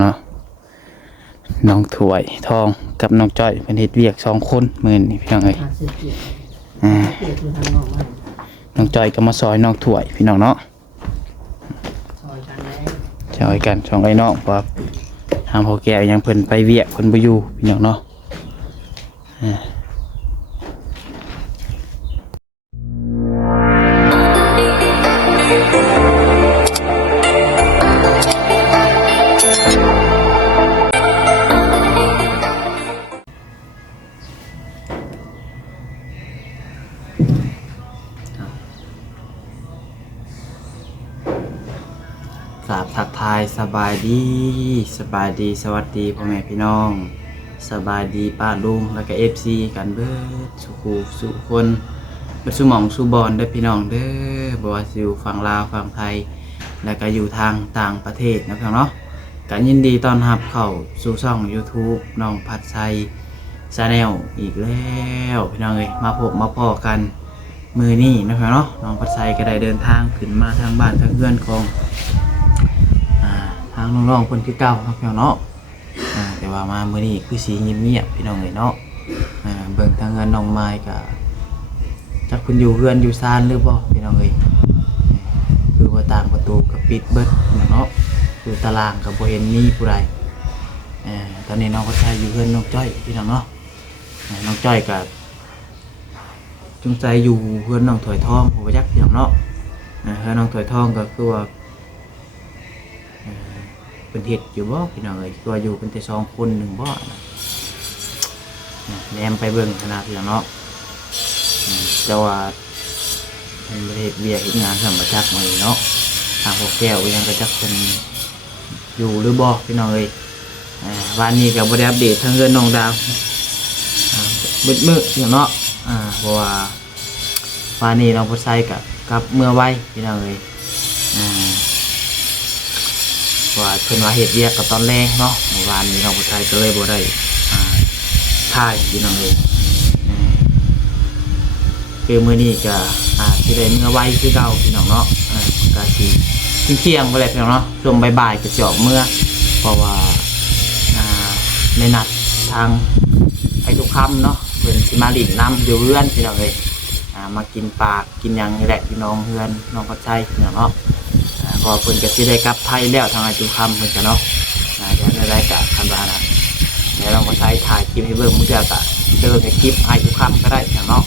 เนาะน้องถวยทองกับน้องจ้อยเพิ่นเฮ็ดเวียก2คนมื้อนี้พี่น้องเอ้ยน้องจ้อยก็มาซอยน้องถวยพี่น้องเนาะซอยกัน2ไอ้น้องว่าทางพ่อแก้วยังเพิ่นไปเวียกเพิ่นบ่อยู่พี่น้องเนาะกราบทักทายสบายดีสวัสดีพ่อแม่พี่น้องสบายดีป้าลุงแล้วก็ FC กันเบิดสุคนเบิดสุหม่องสุบอนเด้อพี่น้องเด้อบ่ว่าสิอยู่ฝั่งลาวฝั่งไทยแล้วก็อยู่ทางต่างประเทศนะพี่น้องเนาะก็ยินดีต้อนรับเข้าสู่ช่อง YouTube น้องพัดชัย Channel อีกแล้วพี่น้องเอ้ยมาพบมาพ้อกันมื้อนี้นะพี่น้องเนาะน้องพัดชัยก็ได้เดินทางขึ้นมาทางบ้านทางเรือนของทางน้องๆคนที่เก่าเนาะพี่น้องเนาะแต่ว่ามามื้อนี้คือสีเงียบๆพี่น้องเลยเนาะเบิ่งทางเงินน้องไม้ก็จักเพิ่นอยู่เรือนอยู่ซานหรือบ่พี่น้องเอ้ยคือว่าต่างประตูก็ปิดเบิดเนาะคือตารางก็บ่เห็นมีผู้ใดตอนนี้น้องก็ใช้อยู่เรือนน้องจ้อยพี่น้องเนาะน้องจ้อยก็จงใจอยู่เรือนน้องถอยทองบ่จักพี่น้องเนาะเรือนน้องถอยทองก็คือว่าเป็นเห็ดอยู่บ่พี่น้องเอ้ยตัวอยู่เป็นแต่2คน1บ่แนมไปเบิ่งขนาดพี่น้องเนาะแต่ว่าเป็นเฮ็ดเวียกเฮ็ดงานสำบักจักมื้อเนาะทางพวกแก้วยังก็จักเพิ่นอยู่หรือบ่พี่น้องเอ้ยวันนี้ก็บ่ได้อัปเดตทางเรือนน้องดาวมืดพี่น้องเนาะเพราะว่าวันนี้น้องผู้ชายก็กลับเมื่อไวพี่น้องเอ้ยว่าเพิ่นว่าเฮ็ดเวียกกับตอนแรกเนาะเมื่อวานนี้น้องผู้ชายก็เลยบ่ได้ถ่ายพี่น้องเอ้ยคือมื้อนี้ก็สิได้เมื่อไวคือเก่าพี่น้องเนาะก็สิเที่ยงๆบ่ได้พี่น้องเนาะช่วงบ่ายๆก็สิออกเมื่อเพราะว่าในนัดทางไอ้ทุกค่ำเนาะเพิ่นสิมาลิ้นน้ำอยู่เรือนพี่น้องเอ้ยมากินปลากินหยังนี่แหละพี่น้องเรือนน้องก็ใช้พี่น้องเนาะพอเพิ่นก็สิได้กลับไทยแล้วทางไอ้ทุกค่ำเพิ่นก็เนาะอย่างไรก็คันว่านะเดี๋ยวเราก็ใช้ถ่ายคลิปให้เบิ่งมื้อเดียวก็เดินในคลิปไอ้ทุกค่ำก็ได้พี่น้องเนาะ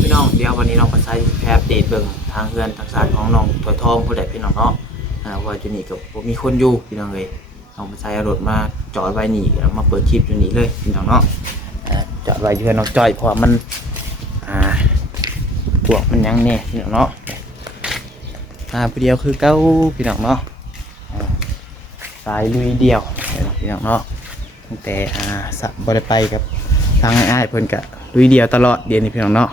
พี่น้องเดี๋ยววันนี้น้องก็ใช้แอปเดตเบิ่งทางเรือนทางสายของน้องถวยทองผู้ใดพี่น้องเนาะว่าจุนี่ก็บ่มีคนอยู่พี่น้องเอ้ยน้องก็ใช้รถมาจอดไว้นี่แล้วมาเปิดคลิปอยู่นี่เลยพี่น้องเนาะจอดไว้เพื่อนน้องจ้อยเพราะมันพวกมันยังเนี่ยพี่น้องเนาะผู้เดียวคือเก้าพี่น้องเนาะสายลุยเดียวพี่น้องเนาะตั้งแต่สับบริไปกับทางอ้ายเพิ่นกะลุยเดียวตลอดเดือนนี้พี่น้องเนาะ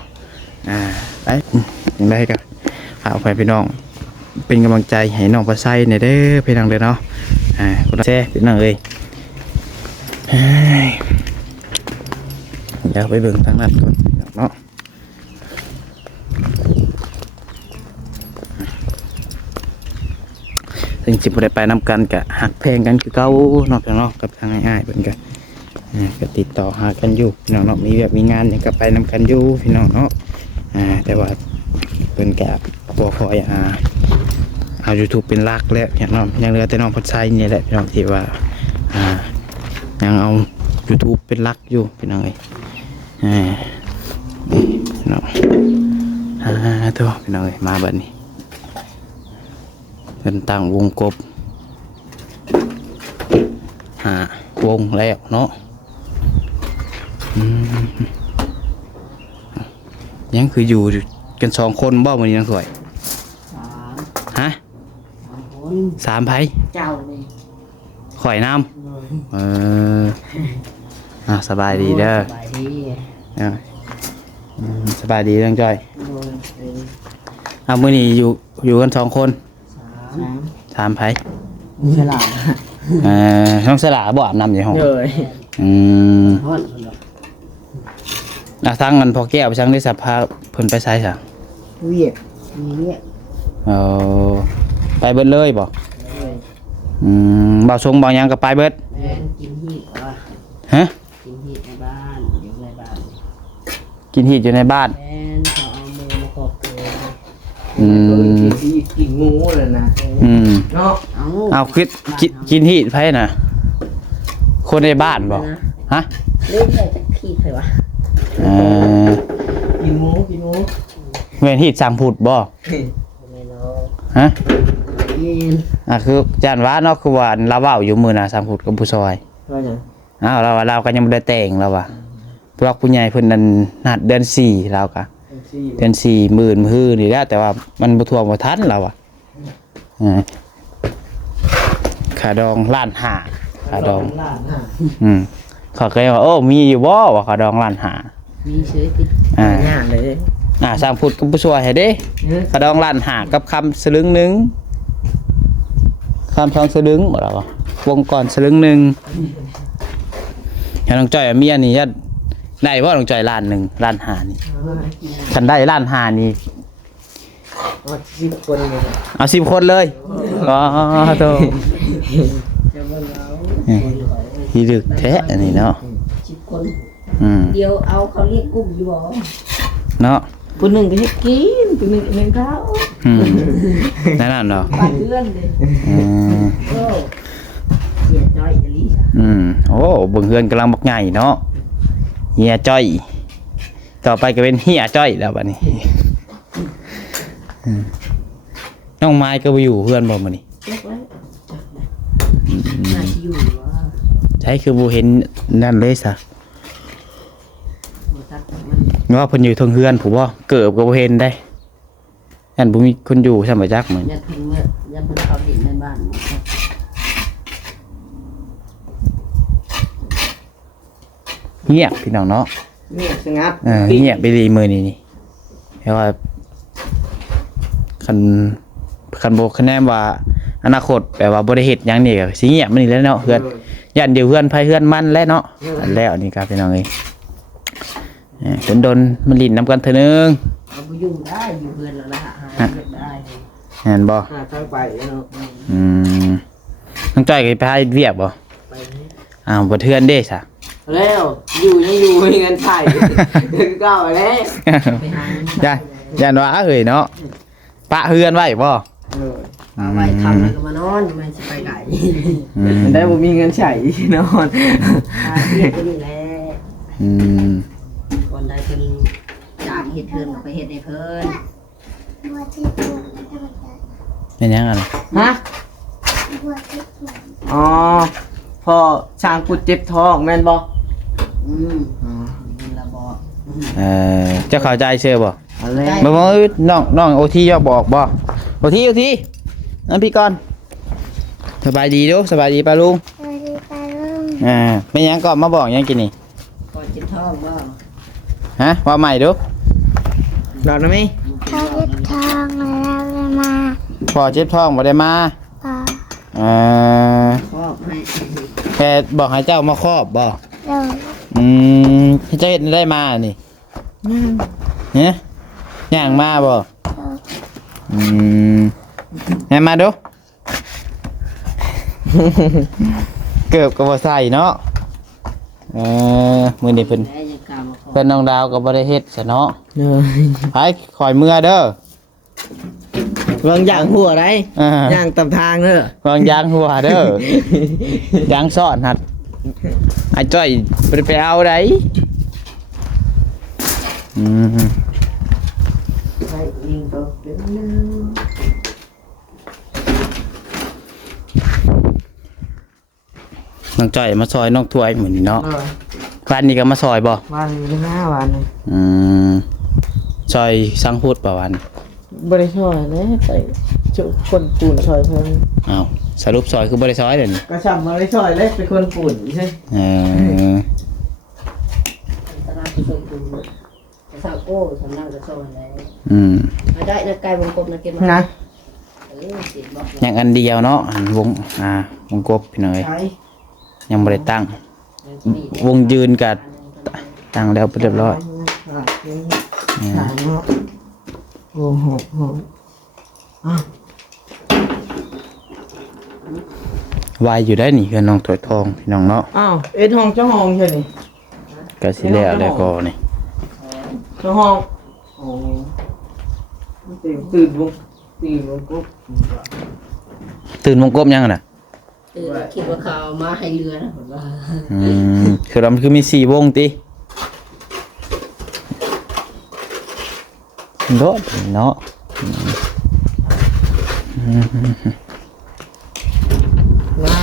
ไปยังได้กันฝากไปพี่น้องเป็นกำลังใจให้น้องปลาไส้ในเด้อพี่น้องเลยเนาะคนละแช่พี่น้องเลยเดี๋ยวไปเบิ่งทางนั้นก่อนเนาะซึ่งจิบได้ไปนำกันกะหักแพงกันคือเก้านอกจากเนาะกับทางง่ายๆเป็นกันก็ติดต่อหากันอยู่พี่น้องเนาะมีแบบมีงานอย่างกับไปนำกันอยู่พี่น้องเนาะแต่ว่าเป็นแกตัวคอยเอา YouTube เป็นหลักแล้วอย่างน้องยังเหลือแต่น้องพัดไซนี่แหละพี่น้องที่ว่ายังเอา YouTube เป็นหลักอยู่พี่น้องเอ้ยพี่น้องตัวพี่น้องเอ้ยมาบัดนี้เป็นตั้งวงกบวงแล้วเนาะยังคืออยู่กัน2คนบ่มื้อนี้น้องสวยฮะ3ไผเจ้านี่ข่อยน้ำสบายดีเด้อสบายดีเรื่องจ้อยมื้อนี้อยู่กัน2คน3ไผสลาน้องสลาบ่อาบน้ำอยู่ห้องทั้งเงินพอแก้วช่างได้สับพาเพิ่นไปใช้ซะเวียกไปเบิดเลยบ่ บ่าวสงบ่าวหยังก็ไปเบิด แม่นกินฮีดเหรอ ฮะ กินฮีดในบ้านอยู่ในบ้าน กินฮีดอยู่ในบ้าน แม่นเขาเอามือมาขอบตัว กินงูเลยนะ เนาะ เอา เอากินฮีดไผน่ะคนในบ้านบ่ฮะ เล่นใส่จักขี้ใครวะ กินงู แม่นฮีดสังพุดบ่ ไม่รู้ ฮะ ยิน คือจานว่าเนาะคือว่าเราเว้าอยู่มื้อน่ะสังพุดกับผู้ซอย ว่าหยัง อ้าวเราก็ยังบ่ได้แต่งแล้วว่ะพวกผู้ใหญ่เพิ่นนั่นนัดเดือน4เราก็เดือน4มื้อนี่แหละแต่ว่ามันบ่ท่วมบ่ทันเราอ่ะขาดองล้านห้าขาดอง ล้านห้า เขาเคยว่าโอ้มีอยู่บ่ว่าขาดองล้านห้า มีเชื้อติด หน้าเลย สร้างพุทธกับผู้ช่วยให้เด้ขาดองล้านห้ากับคำสลึงหนึงคำ2สลึงบ่ล่ะวงก่อนสลึงหนึงให้น้องจ้อยมีอันนี้จะได้บ่น้องจ้อยล้านหนึงล้านห้านี่คันได้ล้านห้านี่ 10 คนเลย เอา10 คนเลยอ๋อโต จะเบิ่งเอา ที่ดึกแท้อันนี้เนาะ 10 คน เ เดี๋ยวเอาเขาเรียกกลุ่มอยู่บ่ นาะ ผู้หนึ่งก็ให้กินผู้หนึ่งก็ให้เขา นั่นน่ะเนาะ บ้านเพื่อนเลยโอ้เสียจ้อยจะลีจ้ะ โอ้เบิ่งเฮือนกำลังบักใหญ่เนาะเฮียจ้อยต่อไปก็เป็นเฮียจ้อยแล้วบัดนี้น้องไม้ก็ไปอยู่เพื่อนบ่มื้อนี้ เล็กไว้จับนะน่าจะอยู่ว่า ใช่คือบ่เห็นนั่นเลยซะ บ่ตักมัน ว่าเพิ่นอยู่เทางเฮือนผมบ่เกิบก็บ่เห็นได้อันบ่มีคนอยู่ใช่บ่จักเหมือน ยัดเพิ่งเมื่อยัดเพิ่งเขาดินในบ้านนะครับ เงียบพี่น้องเนาะ เงียบสงัด เงียบไปเลยมื้อนี้นี่แต่ว่าคันบ่คะแนนว่าอนาคตแปลว่าบ่ได้เฮ็ดหยังนี่ก็สิเงียบมันนี่แหล้วเนาะเฮือนย่านเดียวเฮือนไผเฮือนมันแหล้วเนาะอันแล้วนี่ครับพี่น้องเอ้ยดนๆมันลิ้นนํกันเทื่อนึง เอาไปอยู่ได้อยู่เพื่อนแล้วล่ะหาเงินได้ เห็นบ่ ทางไปเนาะ น้องจ้อยก็ไปหาเวียกบ่ ไปนี่ บ่เทื่อนเด้ซะ แล้วอยู่ยังอยู่มีเงินไทยเก่าแล้ว ไปหาเงิน ย่านว่าเอ้ยเนาะปะเฮือนไว้บ่ เอาไว้ทำแล้วก็มานอนมันจะไปไหน มันได้บ่มีเงินใช้นอน หาเฮ็ดก็นี่แหละ อืม คนใดเพิ่นจ้างเฮ็ดเพิ่นก็ไปเฮ็ดให้เพิ่น เป็นยังไงล่ะ ฮะอ๋อพอช้างกุดเจ็บท้องแม่นบ่ นี่ละบ่ เจ้าเข้าใจเชื่อบ่ อะไร บ่น้องโอทีอยากบอกบ่โอทีนั่นพี่ก่อนสบายดีเด้อสบายดีป่ะลุงเป็นยังก่อนมาบอกยังกินนี่ ก็จิตท้องบ่ ฮะว่าใหม่เด้อ หลอดนะมั้ย เขาเก็บทองแล้วเลยมา พอเจ็บท้องบ่ได้มา พอ ครอบให้ แค่บอกให้เจ้ามาครอบบ่ เดิน ให้เจ้าเฮ็ดได้มานี่เนี่ยย่างมาบ่ให้มาดูเกือบก็บ่ใส่เนาะมื้อนี้เพิ่น แม่ยังกล้ามาขอ เพิ่นน้องดาวก็บ่ได้เฮ็ดซะเนาะ เด้อ ไปคอยเมื่อเด้อ วางอย่างหัวได้ อ่า ย่างตามทางเด้อ วางยางหัวเด้อยางซ่อนหัดไอ้จ้อยบ่ได้ไปเอาได้อืม ให้ยิงก็เป็นนึง น้องจ้อยมาซอยน้องถ้วยมื้อนี้เนาะวันนี้ก็มาซอยบ่ วันนี้ได้5วันเลย ซอยสังพูดประวัน บ่ได้ช่วยเลยไปจุคนปูนช่วยเพิ่น อ้าวสรุปซอยคือบ่ได้ซอยเด้อนี่ ก็ช่ำบ่ได้ช่วยเลยเป็นคนปูนใช่ ตลาดผู้ชมดูสาวโก้สำนักกระทรวงแล้ว มาได้นะไก่วงกลมนะเก็บมา นะ ติดบอก อย่างอันเดียวเนาะอันวงวงกบพี่น้อย ใช้ ยังบ่ได้ตั้งวงยืนก็ตั้งแล้วเรียบร้อย ถามเนาะโอ้โห วายอยู่ได้นี่คือน้องถอยทองพี่น้องเนาะ อ้าวเอ็ดห้องเจ้าห้องใช่นี่ ก็สิแล้วแล้วก็นี่ เจ้าห้องโอ้ตื่นวงก็ ตื่นวงกบยังน่ะ คิดว่าเขาเอามาให้เรือนะผมว่า คือเราคือมี4วงติโดดเนาะ ว่า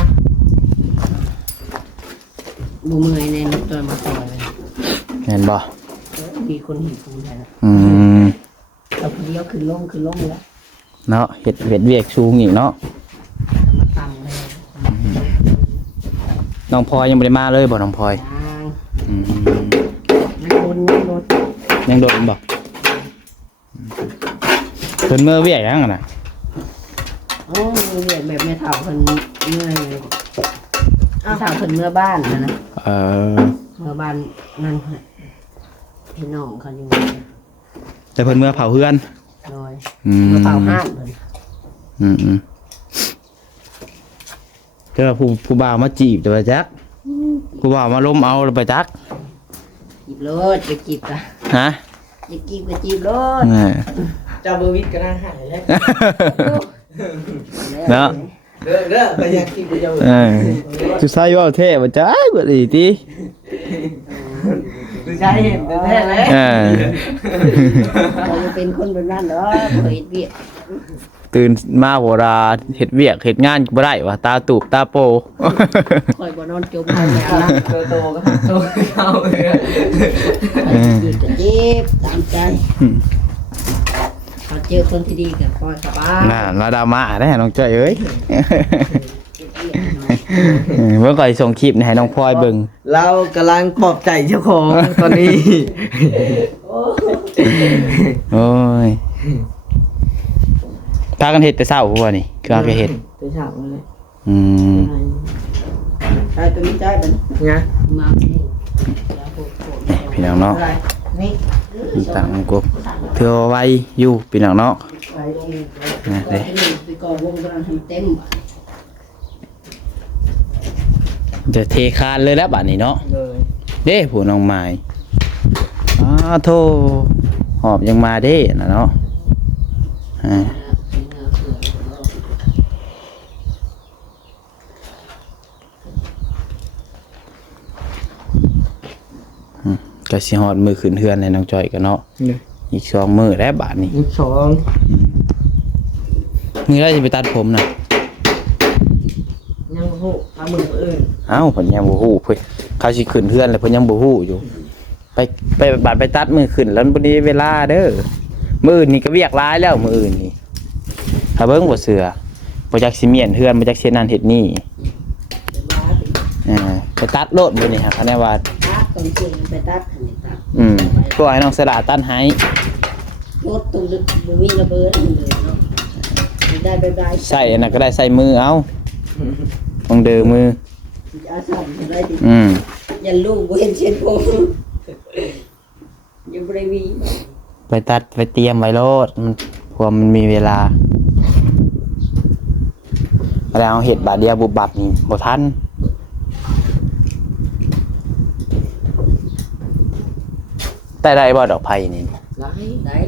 บูเมื่อยในรถจอยมาต่อย เห็นบ่ มีคนเห็นปูนแล้ว เราคนเดียวขึ้นลงแล้ว เนาะเฮ็ดเวียกสูงอีกเนาะ มาตั้งเลย น้องพลอยยังบ่ได้มาเลยบ่น้องพลอย ทาง อืม นักบุญนักรถ ยังโดดบ่เพิ่นเมื่อเวียกยังน่ะ โอ้มีเรียกแบบแม่เฒ่าคนเมื่อยเลยแม่เฒ่าคนเมื่อบ้านนะ เมื่อบ้านนั่นพี่น้องเขาอยู่ แต่เพิ่นเมื่อเผาเฮือน โดยเมื่อเผาห้านเพิ่น เจอผู้บ่าวมาจีบเดี๋ยวไปจักผู้บ่าวมาล้มเอาแล้วไปจัก จีบรถไปจีบกัน ฮะ จะจีบก็จีบรถ เจ้าเบอร์วิทย์ก็น่าหายแล้ว เนาะ เด้อไปอยากกินเจ้า จุใส่ว่าเท่บ่จ้าบ่ดีติ คือใช่เห็นแท้เลย เราเป็นคนแบบนั้นเหรอเคยเบียด ตื่นมาโหราเฮ็ดเวียกเฮ็ดงานบ่ได้ว่าตาตูบตาโป คอยบ่นอนจมกันแล้วนะ โตก็โตเข้าเลย จีบก็จีบตามใจเขาเจอคนที่ดีกับคอยสบาย น่ะระดามาได้น้องจ้อยเอ้ยเมื่อก่อนส่งคลิปให้น้องพลอยเบิ่ง เรากำลังปลอบใจเจ้าของตอนนี้ โอ้ยพากันเฮ็ดแต่เช้าบ่นี่คือเอาไปเฮ็ด ไปฉากมาเลย ใช่ตัวนี้ใจเป็น ไง มาแล้วโหด พี่น้องเนาะ นี่ ต่างกบเธอไว้อยู่พี่น้องเนาะ ไปไปก่อวงกำลังทำเต็ม จะเทคานเลยแล้วบัดนี้เนาะ เลย เด้ผู้น้องไม้โทหอบยังมาเด้น่ะเนาะก็สิฮอดมือขึ้นเฮือนให้น้องจอยกันเนาะอีก2มื้อแล้วบาดนี้ อีกสอง นี่เราสิไปตัดผมน่ะ ยังหูทำมืออื่น เอ้าเพิ่นยังบ่ฮู้เพิ่นเขาสิขึ้นเฮือนแล้วเพิ่นยังบ่ฮู้อยู่ไปบาดไปตัดมือขึ้นแล้วบ่ได้เวลาเด้อมื้ออื่นนี่ก็เวียกหลายแล้วมื้ออื่นนี่ถ้าเบิ่งบ่เสือบ่จักสิเมียนเฮือนบ่จักเฮ็ดนั่นเฮ็ดนี่ไปตัดโลดมื้อนี้ครับคะแนนว่า ตัดตอนเช้าไปตัดอันนี้ตัด ก็ให้น้องสลาตัดให้ รถตรงดึกบ่มีระเบิดเลยเนาะได้บาย ใส่อันนั้นก็ได้ใส่มือเอาของเด้อมือ อาสามได้ดิ ยันลูกบ่เห็นเช่นผมยังบ่ได้มี ไปตัดไปเตรียมไว้โลดมันพวมันมีเวลาแล้วเอาเห็ดบาดเดียวบุบบับนี่บ่ทันแต่ได้บ่ดอกไผ่นี่ ได้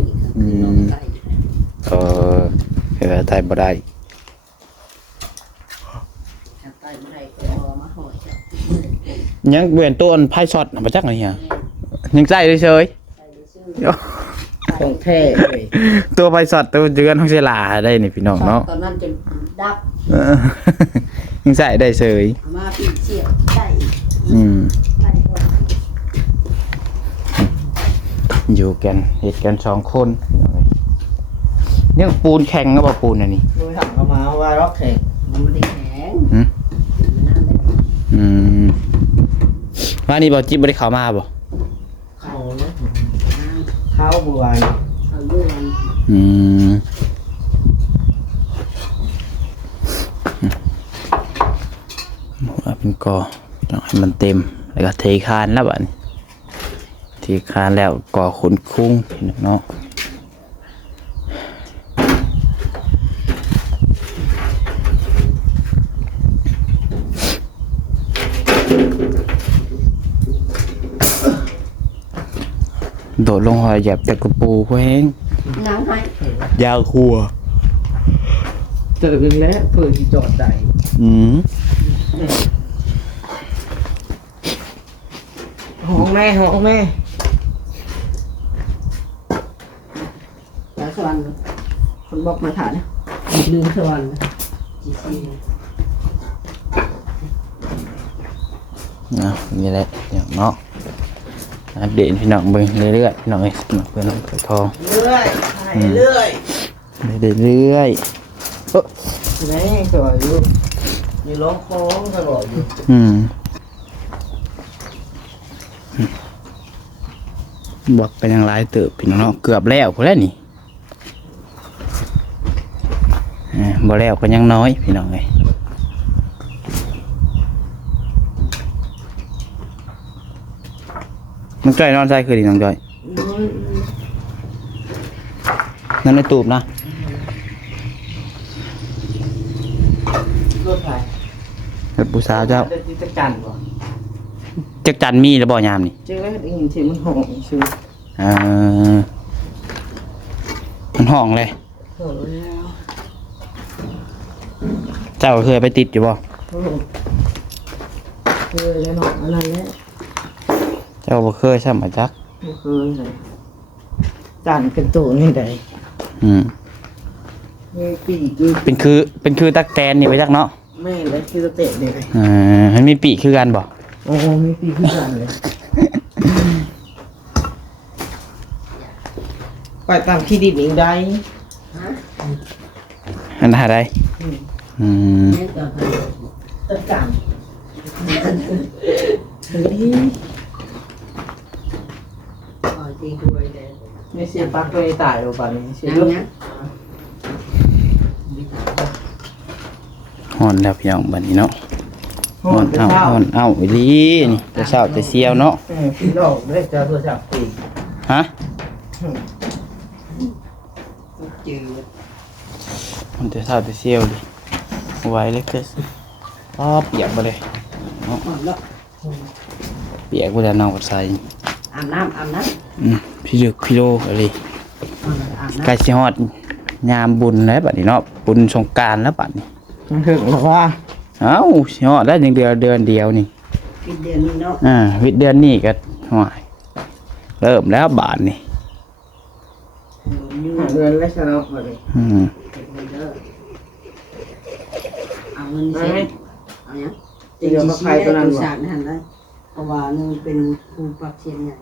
น้องได้ ได้บ่ได้ ถ้าได้บ่ได้ก็รอมาหอย ยังเวียนต้นไผ่ช็อตบ่จักนี่ฮะยังใส่เฉย ใส่ซื้อ ของแท้เลย ๆตัวไผ่ช็อตตัวเดือนของเสลาได้นี่พี่น้องเนาะ ตอนนั้นจะดับ ยังใส่ได้เฉย มาปีเสียได้ได้ก่อน อยู่กันเฮ็ดกัน2คนเนี่ยปูนแข็งก็บ่ปูนอันนี้ ดูถังเข้ามาว่าร็อกแข็ง มันไม่ได้แข็ง ว่านี่บ่จิบบ่ได้เข้ามาบ่ เขานะเขาบัว เขาอยู่วัน ว่าเป็นกอต้องให้มันเต็มแล้วก็เทคานแล้วบัดนี้เทคานแล้วก่อขนคุ้งพี่น้องเนาะ โดดลงหอยเหยียบแต่กระปูแห้ง น้ำให้ ยาวครัว เจอกันแล้วเปิดที่จอดใจ อืม ห้องแม่ห้องแม่ แล้วสวรรค์คนบอกมาถามนะลืมสวรรค์จีซี นะนี่แหละอย่างเนาะอัปเดตพี่น้องเบิ่งเรื่อยๆพี่น้องเอ้ยพี่น้องเพื่อนน้องเปิดทอง เรื่อยเรื่อย เรื่อยๆ นี่สวยอยู่ร้องคล้องตลอดอยู่ บอกเป็นอย่างไรเติบพี่น้องเนาะเกือบแล้วพอแล้วนี่บ่แล้วก็ยังน้อยพี่น้องเลยน้องจ้อยนอนใส่คือดีน้องจ้อยนั่นในตูบนะ รถไฟ รถผู้สาวเจ้า จะกันบ่ จักจันมีหรือบ่ยามนี่ เจ๊ว่าได้ยินเสียงมันห้องชื่อ เออมันห้องเลย โอ้แล้ว เจ้าเคยไปติดอยู่บ่ เคยแล้วเนาะอะไรแล้ว เจ้าบ่เคยใช่ไหมจัก ไม่เคยเลยจันเป็นตัวนี่ใด อืม มีปีกคือ เป็นคือตักแตนนี่ไปจักเนาะ แม่และคือเตะเลย มันมีปีกคือกันบ่ โอ้มีปีกคือจันเลยไปตามที่ดินอีกได้ อันนั้นอะไรอืม นี่ก็ให้ จัดการเฮ้ย อ๋อจริงด้วยเลย ไม่เสียปักเลยตายหรือเปล่านี่เสีย น้ำ ลูก เนี้ย ฮ้อนแล้วพี่น้องบัดนี้เนาะ ห้ ฮ้ อ อน น เช้า ฮ้อนอีหลีนี่แต่เช้าแต่เสียวเนาะ พี่น้องได้จะโทรศัพท์ปีก ฮะ จืด มันแต่เช้าแต่เสียวดิไหวเลยคือเปียกบ่เลย อ่อนแล้ว เปียกบ่แล้วน้องก็ใส่ อาบน้ำ พี่ลึกพี่โลอะไร อาบน้ ใกล้สิฮอดยามบุญแล้วบัดนี้เนาะบุญสงกรานต์แล้วบัดนี้ มันถึงหรอว่า เอ้าสิฮอดแล้วยังเดือนเดียวนี่ ำปิดเดือนนี้เนาะ วิทย์เดือนนี้ก็ห่วยเริ่มแล้วบาทนี่ เดือนแล้วชนะมาเลย เอาเงินเซ็นเอาเนี้ยจริงๆชี้ได้ตัวฉากนั่นเลยเพราะว่านึงเป็นครูปักเชียนใหญ่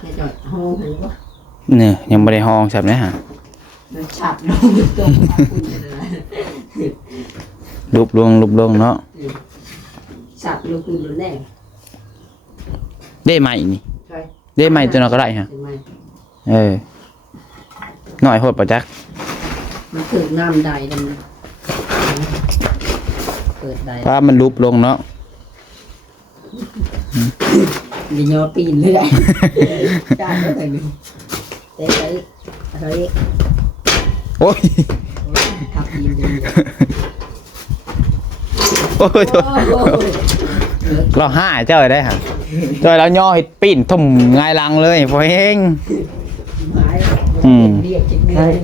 ไม่จอดห้องเห็นปะ เนี่ยยังไม่ได้ห้องใช่ไหมฮะ มันฉับลงตรงมาคุณเลย รูปลงเนาะ ฉับลงคุณเลยแน่ ได้ใหม่นี่ ใช่ ได้ใหม่ตัวนั้นก็ได้ฮะ ใช่ไหม หน่อยโหดประจัก มันถึงน้ำใดดันเปิดใด ถ้ามันรูปลงเนาะ เดี๋ยวปีนเลยได้จ้าก็แต่หนึ่งเต้ไปเฮ้ย โอ้ย ขับยินดี โอ้ยโทษเราห้าเจ้าได้ฮะเจ้าเราย่อให้ปีนทุ่มง่ายลังเลยพอเอง หายเรียกจิตเดือน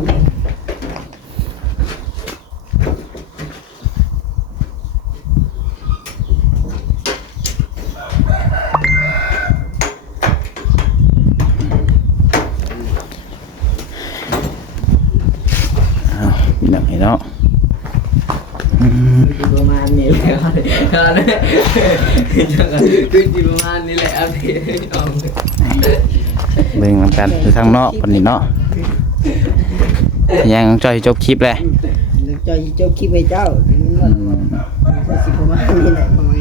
หนังเนาะ ประมาณนี้แหละคือจีประมาณนี้แหละอัปเดตให้น้อง เบิ่งนำกันอยู่ทางนอกปานนี้เนาะยังจอยจบคลิปเลย จะเจ้าคิดไปเจ้าสิประมาณนี้แหละประมาณ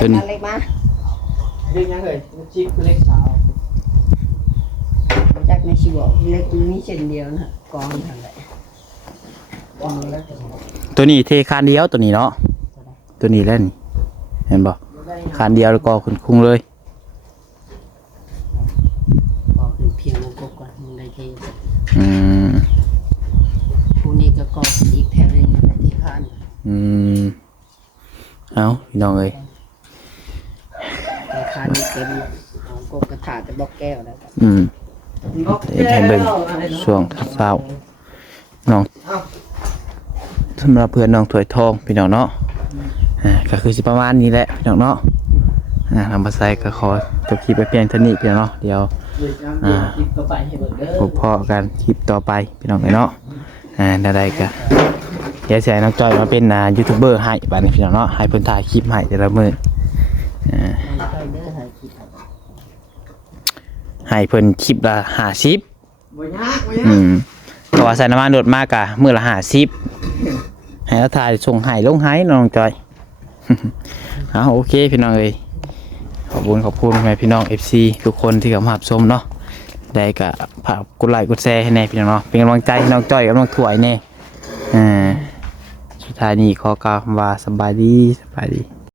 ตัวนี้ เล็กมา เล็กยังเลยชิปคือเล็กสาว จักในชีวิตเล็กมีเส้นเดียวนะกองทางไหน ตัวนี้เทคานเดียวตัวนี้เนาะตัวนี้เล่นเห็นบ่คานเดียวแล้วก็คุณคุ้งเลย กองเป็นเพียงวงกบก่อนมึงได้เท อืม ผู้นี้ก็กองอีกแถวนึงในที่ข้าน อืมเอาพี่น้องเอ้ย ในข้านนี้เต็มเอากบกระถาจะบอกแก้วแล้ว อืมให้เบิ่งช่วงเช้าน้องสำหรับเพื่อนน้องถวยทองพี่น้องเนาะก็คือสิประมาณนี้แหละพี่น้องเนาะนำมาใส่ก็ขอจบคลิปไปเพียงเท่านี้พี่น้องเนาะเดี๋ยวพบพอกันคลิปต่อไปพี่น้องเนาะได้ก็เดี๋ยวเสียน้องจอยมาเป็นยูทูบเบอร์ให้บัดนี้พี่น้องเนาะให้เพิ่นถ่ายคลิปให้แต่ละมื้อให้เพิ่นคลิปละ50 บ่ยากบ่ยาก เพราะว่าใส่น้ำมันโดดมากอะมื้อละ50ให้เราถ่ายส่งให้ลงให้น้องจอย โอเคพี่น้องเอ้ยขอบคุณแม่พี่น้อง FC ทุกคนที่เข้ามารับชมเนาะได้ก็ฝากกดไลค์กดแชร์ให้แน่พี่น้องเนาะเป็นกำลังใจให้น้องจอยกับน้องถวยแน่สุดท้ายนี้ขอกล่าวคำว่าสบายดี